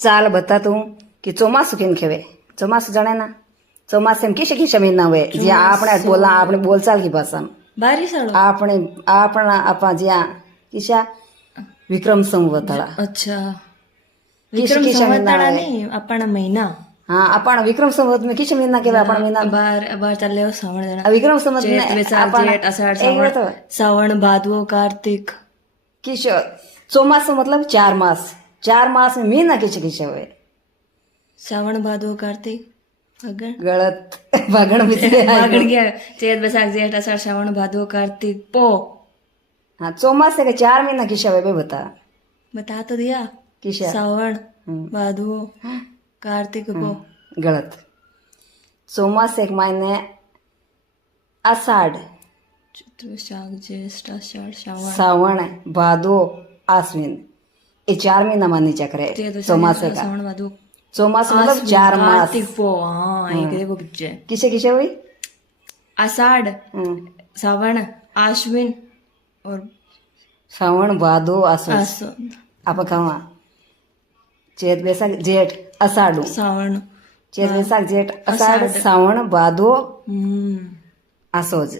चाल बता तू की चोमासू केन खेवे चोमासू जाणे ना चोमासे किशे किशे महीना हुए जे आपणे बोला आपणे बोलचाल की भाषा बारिश आलो આપણે આપણા જ્યાં કિશા વિક્રમ સંવતળા अच्छा किश विक्रम किश महीना संवत्सरा है नहीं अपना महीना हाँ अपन विक्रम संवत में किश महीना के अपन महीना बार बार चले हो श्रावण जना विक्रम संवत चैत में वैशाख अपन जेठ आषाढ़ एक श्रावण तो श्रावण भादवो कार्तिक किश चौमास मतलब 4 मास में महीना किश किश हुए श्रावण भादवो कार्तिक अगन गलत भगण में भागण गया चैत वैशाख जेठ आषाढ़ श्रावण भादवो कार्तिक पो हाँ चौमास के 4 महीना किश हुए बे बता बता तो दिया किश श्रावण भादवो कार्तिक पो गलत चौमास एक महीने आषाढ़ चैत वैशाख जेठ आषाढ़ श्रावण सावण भादो आश्विन ये 4 महीना मानी चक्रे चैत वैशाख चौमास जेठ का श्रावण भादवो चौमास मतलब आश्विन, 4 मास कार्तिक पो हाँ एक देखो पिक्चर किसे किसे हुई आषाढ़ श्रावण आश्विन और श्रावण भादो आश्विन आसो आप कहा चैत वैशाख जेठ अषाढ़ श्रावण चैत वैशाख जेठ अषाढ़ सावण भादो हम्म आसोज